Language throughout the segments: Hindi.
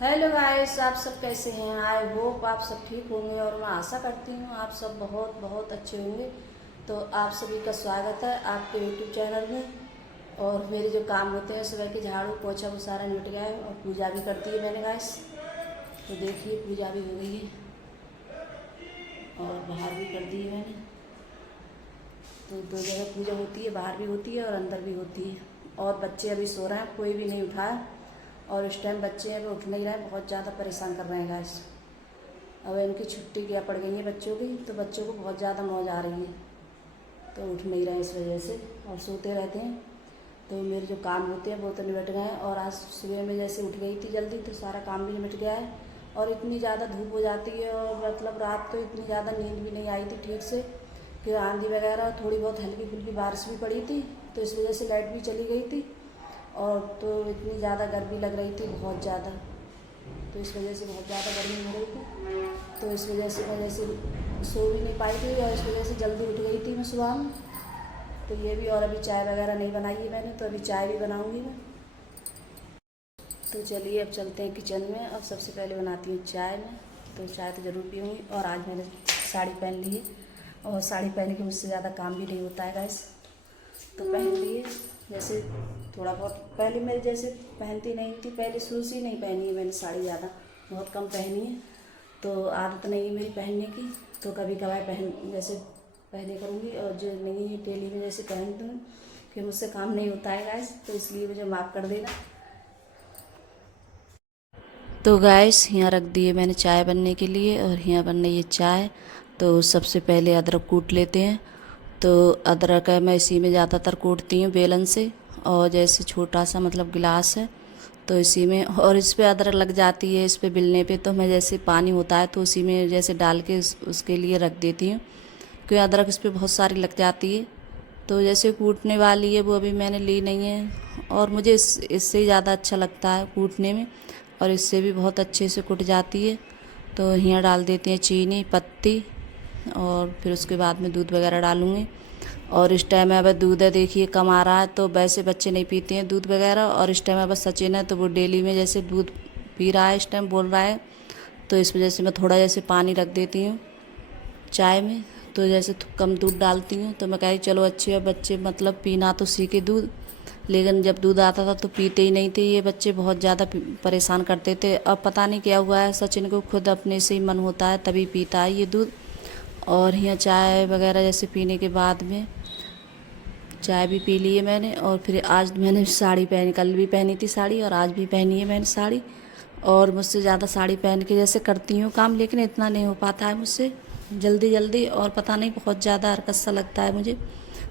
हेलो गाइस, आप सब कैसे हैं। आई होप आप सब ठीक होंगे और मैं आशा करती हूँ आप सब बहुत बहुत अच्छे होंगे। तो आप सभी का स्वागत है आपके यूट्यूब चैनल में। और मेरे जो काम होते हैं सुबह के झाड़ू पोछा वो सारा निपट गया है और पूजा भी कर दी है मैंने गाइस। तो देखिए पूजा भी हो गई है और बाहर भी कर दी है मैंने। तो दो जगह पूजा होती है, बाहर भी होती है और अंदर भी होती है। और बच्चे अभी सो रहे हैं, कोई भी नहीं उठा है। और इस टाइम बच्चे अभी उठ नहीं रहे हैं, बहुत ज़्यादा परेशान कर रहे हैं गाइस। अब इनकी छुट्टी क्या पड़ गई है बच्चों की, तो बच्चों को बहुत ज़्यादा मौज आ रही है, तो उठ नहीं रहे हैं इस वजह से और सोते रहते हैं। तो मेरे जो काम होते हैं वो तो निपट गए हैं। और आज सुबह में जैसे उठ गई थी जल्दी तो सारा काम भी निपट गया है। और इतनी ज़्यादा धूप हो जाती है और मतलब रात तो इतनी ज़्यादा नींद भी नहीं आई थी ठीक से, कि आंधी वगैरह थोड़ी बहुत हल्की फुल्की बारिश भी पड़ी थी, तो इस वजह से लाइट भी चली गई थी। और तो इतनी ज़्यादा गर्मी लग रही थी, बहुत ज़्यादा। तो इस वजह से बहुत ज़्यादा गर्मी हो रही थी, तो इस वजह से मैं जैसे सो भी नहीं पाई थी और इस वजह से जल्दी उठ गई थी मैं सुबह में। तो ये भी, और अभी चाय वगैरह नहीं बनाई है मैंने, तो अभी चाय भी बनाऊंगी मैं। तो चलिए अब चलते हैं किचन में। अब सबसे पहले बनाती हूँ चाय में, तो चाय तो ज़रूर पीऊँगी। और आज मैंने साड़ी पहन ली है और साड़ी पहन के मुझसे ज़्यादा काम भी नहीं होता है गाइस, तो पहन लिए। जैसे थोड़ा बहुत पहले मेरे जैसे पहनती नहीं थी, पहले शुरू से ही नहीं पहनी है मैंने साड़ी, ज़्यादा बहुत कम पहनी है। तो आदत नहीं है मेरी पहनने की, तो कभी कभार जैसे पहने करूँगी। और जो नहीं है डेली में जैसे पहनती हूँ, कि मुझसे काम नहीं होता है गाइस, तो इसलिए मुझे माफ़ कर देना। तो गैस यहाँ रख दिए मैंने चाय बनने के लिए और यहाँ बन रही है चाय। तो सबसे पहले अदरक कूट लेते हैं। तो अदरक है मैं इसी में ज़्यादातर कूटती हूँ बेलन से। और जैसे छोटा सा मतलब गिलास है तो इसी में, और इस पे अदरक लग जाती है इस पे बिलने पे, तो मैं जैसे पानी होता है तो उसी में जैसे डाल के उसके लिए रख देती हूँ, क्योंकि अदरक इस पे बहुत सारी लग जाती है। तो जैसे कूटने वाली है वो अभी मैंने ली नहीं है, और मुझे इससे ही ज़्यादा अच्छा लगता है कूटने में, और इससे भी बहुत अच्छे से कुट जाती है। तो यहाँ डाल देते हैं चीनी पत्ती, और फिर उसके बाद में दूध वगैरह डालूँगी। और इस टाइम में अब दूध है देखिए कम आ रहा है, तो वैसे बच्चे नहीं पीते हैं दूध वगैरह, और इस टाइम अब सचिन है तो वो डेली में जैसे दूध पी रहा है, इस टाइम बोल रहा है। तो इस वजह से मैं थोड़ा जैसे पानी रख देती हूँ चाय में, तो जैसे कम दूध डालती हूँ। तो मैं कही चलो अच्छी है, बच्चे मतलब पीना तो सीखे दूध, लेकिन जब दूध आता था तो पीते ही नहीं थे ये बच्चे, बहुत ज़्यादा परेशान करते थे। अब पता नहीं क्या हुआ है, सचिन को खुद अपने से ही मन होता है तभी पीता है ये दूध। और यहाँ चाय वगैरह जैसे पीने के बाद में चाय भी पी ली है मैंने। और फिर आज मैंने साड़ी पहनी, कल भी पहनी थी साड़ी और आज भी पहनी है मैंने साड़ी। और मुझसे ज़्यादा साड़ी पहन के जैसे करती हूँ काम, लेकिन इतना नहीं हो पाता है मुझसे जल्दी जल्दी, और पता नहीं बहुत ज़्यादा हरकत सा लगता है मुझे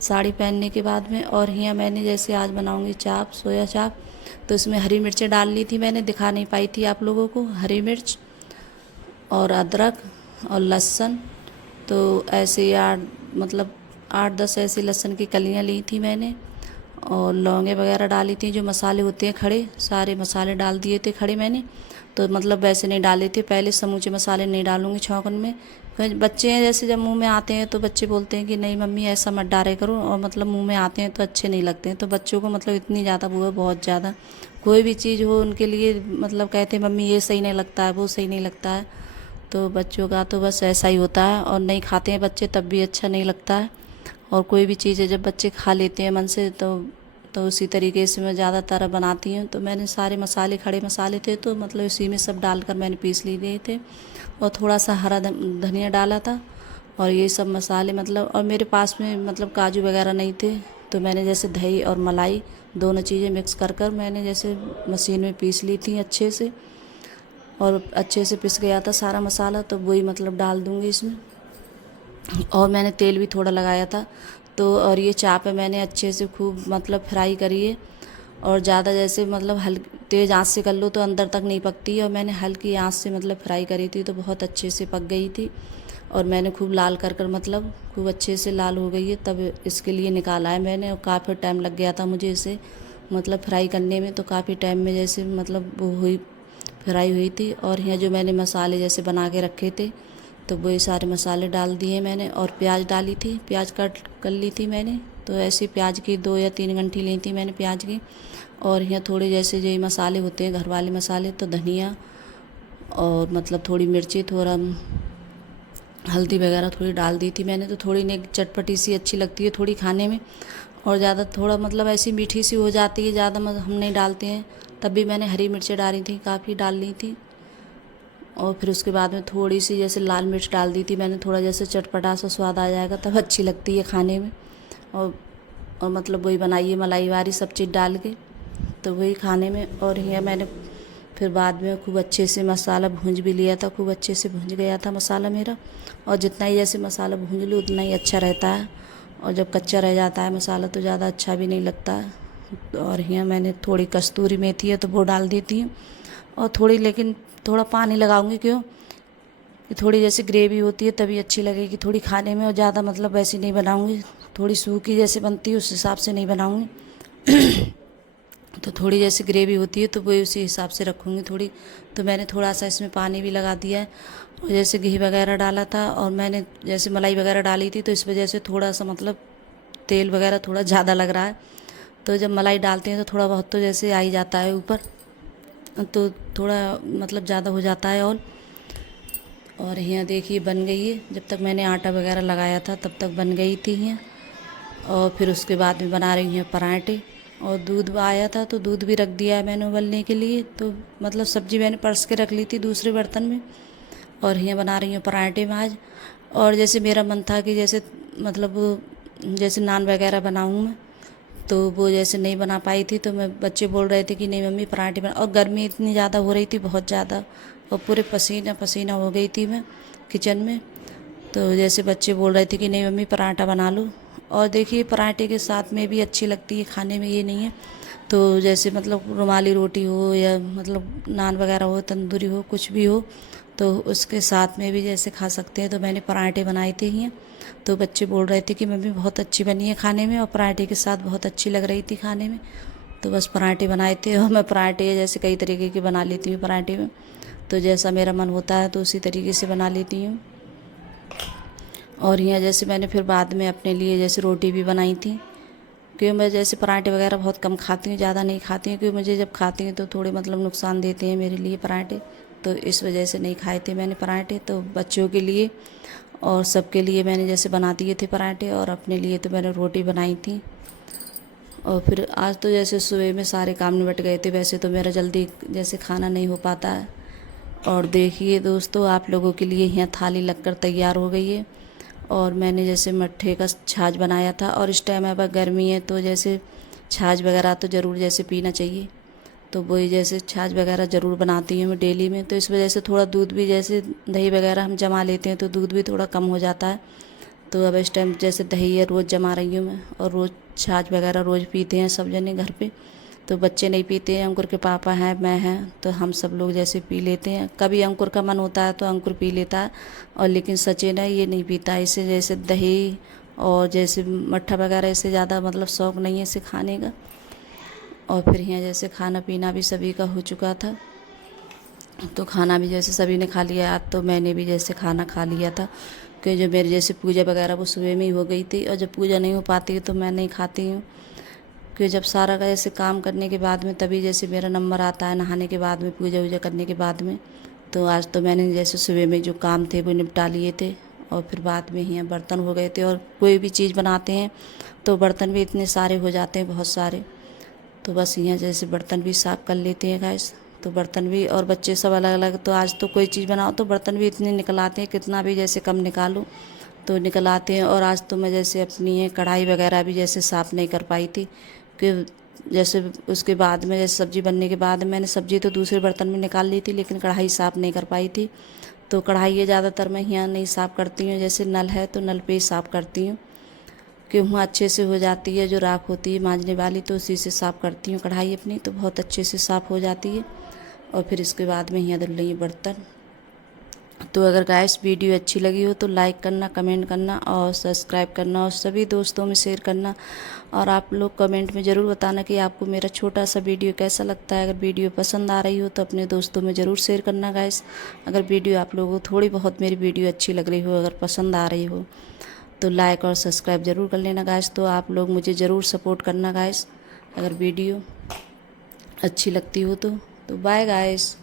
साड़ी पहनने के बाद में। और यहाँ मैंने जैसे आज बनाऊँगी चाप, सोया चाप, तो इसमें हरी मिर्चें डाल ली थी मैंने, दिखा नहीं पाई थी आप लोगों को। हरी मिर्च और अदरक और लहसुन, तो ऐसे यार मतलब 8-10 ऐसी लहसुन की कलियां ली थी मैंने। और लौंगे वगैरह डाली थी, जो मसाले होते हैं खड़े, सारे मसाले डाल दिए थे खड़े मैंने। तो मतलब वैसे नहीं डाले थे, पहले समूचे मसाले नहीं डालूंगी छौंकन में। बच्चे हैं जैसे जब मुंह में आते हैं तो बच्चे बोलते हैं कि नहीं मम्मी ऐसा मत डाले करो, और मतलब मुंह में आते हैं तो अच्छे नहीं लगते हैं। तो बच्चों को मतलब इतनी ज़्यादा वो है, बहुत ज़्यादा कोई भी चीज़ हो उनके लिए मतलब कहते हैं मम्मी ये सही नहीं लगता है, वो सही नहीं लगता है। तो बच्चों का तो बस ऐसा ही होता है, और नहीं खाते हैं बच्चे तब भी अच्छा नहीं लगता है। और कोई भी चीज़ है जब बच्चे खा लेते हैं मन से, तो उसी तरीके से मैं ज़्यादातर बनाती हूँ। तो मैंने सारे मसाले, खड़े मसाले थे तो मतलब इसी में सब डालकर मैंने पीस लिए थे। और थोड़ा सा हरा धनिया डाला था, और ये सब मसाले मतलब, और मेरे पास में मतलब काजू वगैरह नहीं थे, तो मैंने जैसे दही और मलाई दोनों चीज़ें मिक्स कर कर मैंने जैसे मशीन में पीस ली थी अच्छे से। और अच्छे से पिस गया था सारा मसाला, तो वही मतलब डाल दूँगी इसमें। और मैंने तेल भी थोड़ा लगाया था। तो और ये चाप है मैंने अच्छे से खूब मतलब फ्राई करी है। और ज़्यादा जैसे मतलब हल्की तेज़ आंच से कर लो तो अंदर तक नहीं पकती है, और मैंने हल्की आंच से मतलब फ्राई करी थी तो बहुत अच्छे से पक गई थी। और मैंने खूब लाल कर कर मतलब खूब अच्छे से लाल हो गई है, तब इसके लिए निकाला है मैंने। और काफ़ी टाइम लग गया था मुझे इसे मतलब फ्राई करने में, तो काफ़ी टाइम में जैसे मतलब वो हुई, फ्राई हुई थी। और यहाँ जो मैंने मसाले जैसे बना के रखे थे तो वही सारे मसाले डाल दिए मैंने। और प्याज डाली थी, प्याज कट कर ली थी मैंने। तो ऐसी प्याज की 2 या 3 घंटी ली थी मैंने प्याज की। और यहाँ थोड़े जैसे यही मसाले होते हैं घर वाले मसाले, तो धनिया और मतलब थोड़ी मिर्ची, थोड़ा हल्दी वगैरह थोड़ी डाल दी थी मैंने। तो थोड़ी ने चटपटी सी अच्छी लगती है थोड़ी खाने में, और ज़्यादा थोड़ा मतलब ऐसी मीठी सी हो जाती है, ज़्यादा हम नहीं डालते हैं। तब भी मैंने हरी मिर्चें डाली थी, काफ़ी डाल ली थी। और फिर उसके बाद में थोड़ी सी जैसे लाल मिर्च डाल दी थी मैंने, थोड़ा जैसे चटपटा सा स्वाद आ जाएगा तब अच्छी लगती है खाने में। और और मतलब वही बनाइए मलाई वाली सब चीज़ डाल के, तो वही खाने में। और यह मैंने फिर बाद में खूब अच्छे से मसाला भूंज भी लिया था, खूब अच्छे से भूंज गया था मसाला मेरा। और जितना ही जैसे मसाला भूंज लो उतना ही अच्छा रहता है, और जब कच्चा रह जाता है मसाला तो ज़्यादा अच्छा भी नहीं लगता है। और यहाँ मैंने थोड़ी कस्तूरी मेथी है तो वो डाल देती हूँ, और थोड़ी लेकिन थोड़ा पानी लगाऊंगी, क्यों कि थोड़ी जैसे ग्रेवी होती है तभी अच्छी लगेगी थोड़ी खाने में। और ज़्यादा मतलब वैसी नहीं बनाऊंगी, थोड़ी सूखी जैसे बनती है उस हिसाब से नहीं बनाऊंगी। तो थोड़ी जैसे ग्रेवी होती है तो वही उसी हिसाब से रखूँगी थोड़ी। तो मैंने थोड़ा सा इसमें पानी भी लगा दिया है, और जैसे घी वगैरह डाला था और मैंने जैसे मलाई वगैरह डाली थी, तो इस वजह से थोड़ा सा मतलब तेल वगैरह थोड़ा ज़्यादा लग रहा है। तो जब मलाई डालते हैं तो थोड़ा बहुत तो जैसे आ ही जाता है ऊपर, तो थोड़ा मतलब ज़्यादा हो जाता है। और यहाँ देखिए बन गई है, जब तक मैंने आटा वगैरह लगाया था तब तक बन गई थी यहाँ। और फिर उसके बाद में बना रही हूँ पराठे। और दूध आया था तो दूध भी रख दिया है मैंने उबलने के लिए, तो मतलब सब्ज़ी मैंने परस के रख ली थी दूसरे बर्तन में। और यहाँ बना रही हूँ पराठे में आज। और जैसे मेरा मन था कि जैसे मतलब जैसे नान वगैरह बनाऊँ मैं, तो वो जैसे नहीं बना पाई थी। तो मैं बच्चे बोल रहे थे कि नहीं मम्मी पराठे बना, और गर्मी इतनी ज़्यादा हो रही थी बहुत ज़्यादा, और पूरे पसीना पसीना हो गई थी मैं किचन में। तो जैसे बच्चे बोल रहे थे कि नहीं मम्मी पराठा बना लो। और देखिए पराठे के साथ में भी अच्छी लगती है खाने में, ये नहीं है। तो जैसे मतलब रुमाली रोटी हो या मतलब नान वगैरह हो, तंदूरी हो, कुछ भी हो, तो उसके साथ में भी जैसे खा सकते हैं। तो मैंने पराठे बनाए थे ही, तो बच्चे बोल रहे थे कि मम्मी बहुत अच्छी बनी है खाने में, और पराठे के साथ बहुत अच्छी लग रही थी खाने में। तो बस पराठे बनाए थे। और मैं पराठे जैसे कई तरीके के बना लेती हूँ पराठे में, तो जैसा मेरा मन होता है तो उसी तरीके से बना लेती हूँ। और यहाँ जैसे मैंने फिर बाद में अपने लिए जैसे रोटी भी बनाई थी, क्योंकि मैं जैसे पराठे वगैरह बहुत कम खाती हूँ, ज़्यादा नहीं खाती हूँ, क्योंकि मुझे जब खाती हूँ तो थोड़े मतलब नुकसान देते हैं मेरे लिए पराठे। तो इस वजह से नहीं खाए थे मैंने पराठे। तो बच्चों के लिए और सबके लिए मैंने जैसे बना दिए थे पराठे, और अपने लिए तो मैंने रोटी बनाई थी। और फिर आज तो जैसे सुबह में सारे काम निबट गए थे, वैसे तो मेरा जल्दी जैसे खाना नहीं हो पाता है। और देखिए दोस्तों, आप लोगों के लिए यहाँ थाली लगकर तैयार हो गई है। और मैंने जैसे मट्ठे का छाछ बनाया था, और इस टाइम अब गर्मी है तो जैसे छाछ वगैरह तो ज़रूर जैसे पीना चाहिए, तो वही जैसे छाछ वगैरह ज़रूर बनाती हूँ मैं डेली में। तो इस वजह से थोड़ा दूध भी जैसे दही वगैरह हम जमा लेते हैं तो दूध भी थोड़ा कम हो जाता है। तो अब इस टाइम जैसे दही है रोज़ जमा रही हूँ मैं, और रोज़ छाछ वगैरह रोज़ पीते हैं सब जने घर पे। तो बच्चे नहीं पीते हैं, अंकुर के पापा हैं, मैं हैं, तो हम सब लोग जैसे पी लेते हैं। कभी अंकुर का मन होता है तो अंकुर पी लेता है, और लेकिन सचिन है ये नहीं पीता। इसे जैसे दही और जैसे मट्ठा वगैरह इससे ज़्यादा मतलब शौक़ नहीं है इसे खाने का। और फिर यहाँ जैसे खाना पीना भी सभी का हो चुका था, तो खाना भी जैसे सभी ने खा लिया। आज तो मैंने भी जैसे खाना खा लिया था, क्योंकि जो मेरी जैसे पूजा वगैरह वो सुबह में ही हो गई थी। और जब पूजा नहीं हो पाती है तो मैं नहीं खाती हूँ, क्योंकि जब सारा का जैसे काम करने के बाद में तभी जैसे मेरा नंबर आता है नहाने के बाद में, पूजा वूजा करने के बाद में। तो आज तो मैंने जैसे सुबह में जो काम थे वो निपटा लिए थे, और फिर बाद में ही बर्तन हो गए थे। और कोई भी चीज़ बनाते हैं तो बर्तन भी इतने सारे हो जाते हैं, बहुत सारे। तो बस यहाँ जैसे बर्तन भी साफ़ कर लेते हैं गैस। तो बर्तन भी और बच्चे सब अलग अलग, तो आज तो कोई चीज़ बनाओ तो बर्तन भी इतने निकल आते हैं, कितना भी जैसे कम निकालो तो निकल आते हैं। और आज तो मैं जैसे अपनी ये कढ़ाई वगैरह भी जैसे साफ़ नहीं कर पाई थी, कि जैसे उसके बाद में जैसे सब्ज़ी बनने के बाद मैंने सब्ज़ी तो दूसरे बर्तन में निकाल ली थी, लेकिन कढ़ाई साफ़ नहीं कर पाई थी। तो कढ़ाई ये ज़्यादातर मैं यहाँ नहीं साफ़ करती हूँ, जैसे नल है तो नल पे ही साफ़ करती हूँ, कि वहाँ अच्छे से हो जाती है। जो राख होती है मांजने वाली तो उसी से साफ़ करती हूँ कढ़ाई अपनी, तो बहुत अच्छे से साफ़ हो जाती है। और फिर इसके बाद में यहाँ धुल रही है बर्तन। तो अगर गाइस वीडियो अच्छी लगी हो तो लाइक करना, कमेंट करना और सब्सक्राइब करना, और सभी दोस्तों में शेयर करना। और आप लोग कमेंट में ज़रूर बताना कि आपको मेरा छोटा सा वीडियो कैसा लगता है। अगर वीडियो पसंद आ रही हो तो अपने दोस्तों में ज़रूर शेयर करना गाइस। अगर वीडियो आप लोगों को थोड़ी बहुत मेरी वीडियो अच्छी लग रही हो, अगर पसंद आ रही हो, तो लाइक और सब्सक्राइब ज़रूर कर लेना गाइस। तो आप लोग मुझे ज़रूर सपोर्ट करना गाइस। अगर वीडियो अच्छी लगती हो तो बाय गाइस।